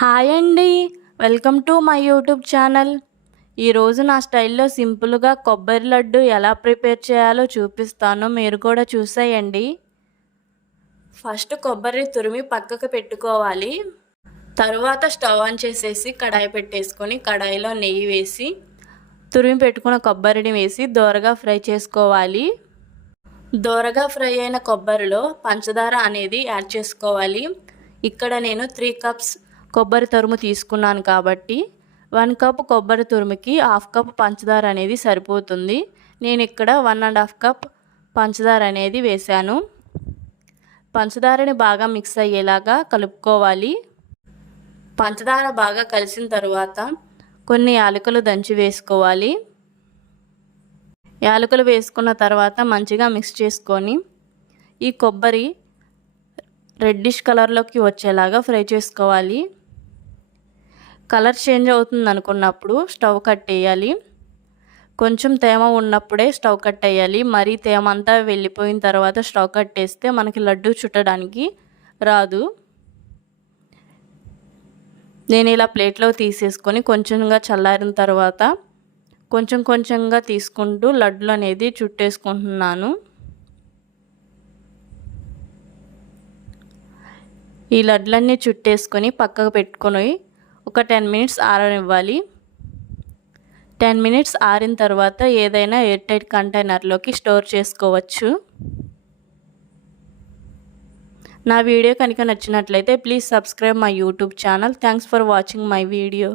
Hi అండి. Welcome to my YouTube channel. ఈరోజు నా స్టైల్లో సింపుల్గా కొబ్బరి లడ్డు ఎలా ప్రిపేర్ చేయాలో చూపిస్తాను, మీరు కూడా చూసేయండి. ఫస్ట్ కొబ్బరి తురిమి పక్కకు పెట్టుకోవాలి. తరువాత స్టవ్ ఆన్ చేసేసి కడాయి పెట్టేసుకొని కడాయిలో నెయ్యి వేసి తురిమి పెట్టుకున్న కొబ్బరిని వేసి దోరగా ఫ్రై చేసుకోవాలి. దోరగా ఫ్రై అయిన కొబ్బరిలో పంచదార అనేది యాడ్ చేసుకోవాలి. ఇక్కడ నేను 3 కప్స్ కొబ్బరి తురుము తీసుకున్నాను కాబట్టి 1 కప్ కొబ్బరి తురుముకి 1/2 కప్ పంచదార అనేది సరిపోతుంది. నేను ఇక్కడ 1.5 కప్ పంచదార అనేది వేశాను. పంచదారని బాగా మిక్స్ అయ్యేలాగా కలుపుకోవాలి. పంచదార బాగా కలిసిన తర్వాత కొన్ని యాలకులు దంచి వేసుకోవాలి. యాలకులు వేసుకున్న తర్వాత మంచిగా మిక్స్ చేసుకొని ఈ కొబ్బరి రెడ్డిష్ కలర్లోకి వచ్చేలాగా ఫ్రై చేసుకోవాలి. కలర్ చేంజ్ అవుతుంది అనుకున్నప్పుడు స్టవ్ కట్టేయాలి. కొంచెం తేమ ఉన్నప్పుడే స్టవ్ కట్టేయాలి. మరీ తేమ అంతా వెళ్ళిపోయిన తర్వాత స్టవ్ కట్టేస్తే మనకి లడ్డు చుట్టడానికి రాదు. నేను ఇలా ప్లేట్లో తీసేసుకొని కొంచెంగా చల్లారిన తర్వాత కొంచెం కొంచెంగా తీసుకుంటూ లడ్డులు అనేది చుట్టేసుకుంటున్నాను. ఈ లడ్లన్నీ చుట్టేసుకొని పక్కకు పెట్టుకొని ఒక 10 మినిట్స్ ఆరనివ్వాలి. 10 మినిట్స్ ఆరిన తర్వాత ఏదైనా ఎయిర్ టైట్ కంటైనర్లోకి స్టోర్ చేసుకోవచ్చు. నా వీడియో కనుక నచ్చినట్లయితే please subscribe my YouTube channel. Thanks for watching my video.